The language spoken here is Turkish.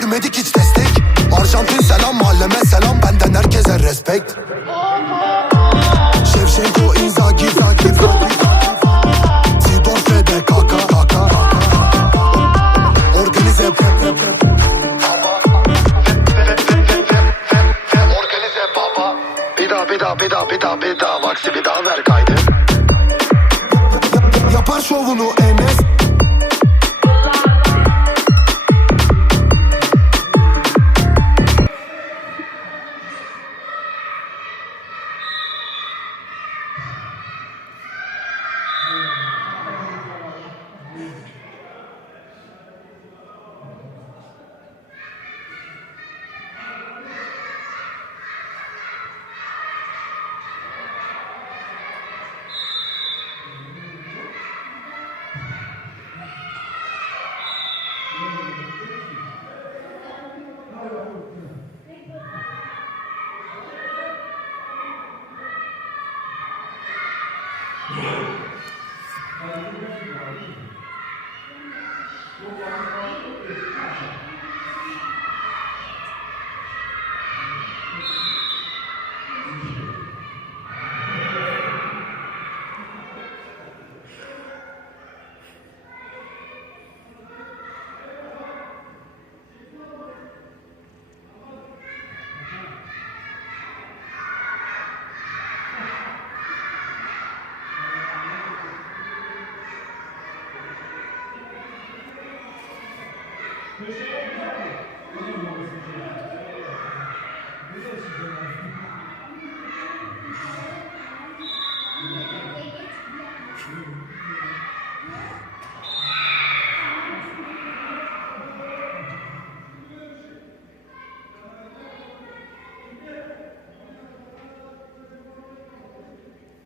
görmedik hiç destek. Arjantin selam, mahalleme selam, benden herkese respekt. Shevchenko, Inzaghi, Sidor, Fede, Kaka. Organize Organize baba. Bir daha Maxi, bir daha ver kaydı. Yapar şovunu Enes.